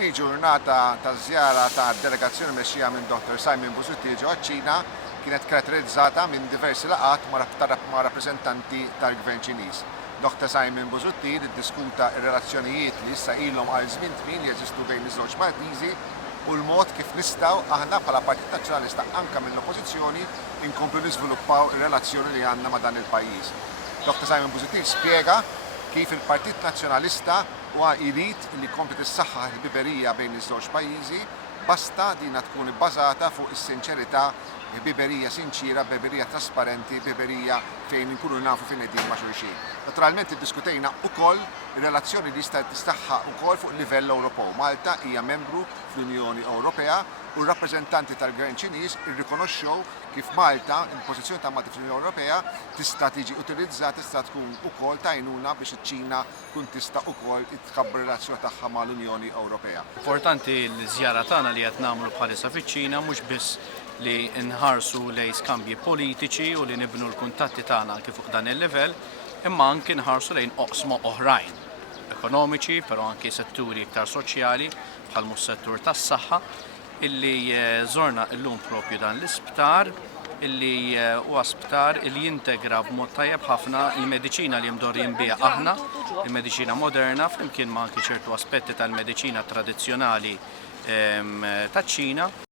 It-tieni ġurnata ta' żjara ta' delegazzjoni mexxija minn Dr. Simon Busuttil ġewwa ċ-Ċina kienet karatterizzata minn diversi laqat ma' rappreżentanti tal-Gvern Ċiniż. Dr. Simon Busuttil iddiskuta r-relazzjonijiet li issa ilhom għal żmien twil jeżistu bejn iż-żewġ pajjiżi u l-mod kif nistgħu aħna bħala Partit Nazzjonalista anke mill-Oppożizzjoni inkomplu niżviluppaw ir-relazzjoni li għandna ma' dan il-pajjiż. Dr. Simon Busuttil spjega kif il-Partit Nazzjonalista huwa jrid li jkompli tissaħħaħ il-ħbiberija bejn iż-żewġ pajjiżi basta dina tkun ibbażata fuq is-sinċerità, ħbiberija sinċira, ħbiberija trasparenti, ħbiberija fejn inkunu nafu fejn qegħdin ma' xulxin. Naturalment iddiskutejna wkoll ir-relazzjoni li jista' tistaħħaq ukoll fuq livell Ewropew. Malta hija membru fl-Unjoni Ewropea u r-rappreżentanti tal-Gvern Ċiniż irrikonoxxew kif Malta, il-pożizzjoni ta' Malta fl-Unjoni Ewropea tista' tiġi utilizzata tista' tkun ukoll tajnuna biex iċ-Ċina tkun tista' ukoll tkabbar relazzjoni tagħha mal-Unjoni Ewropea. Importanti l-żjara tagħna li qed nagħmlu bħalissa fiċ-Ċina mhux biss li nħarsu lejn skambji politiċi u li nibnu l-kuntatti tagħna kif fuq dan il-livell, imma anke nħarsu lejn oqsma oħrajn ekonomiċi, però anke setturi iktar soċjali bħal mhux settur tas-saħħa illi żorna llum propju dan l-isptar illi huwa sptar illi jintegra b'mod tajjeb ħafna il-mediċina li mdorrin biha aħna, il-mediċina moderna flimkien ma' anke ċertu aspetti tal-mediċina tradizzjonali taċ-Ċina.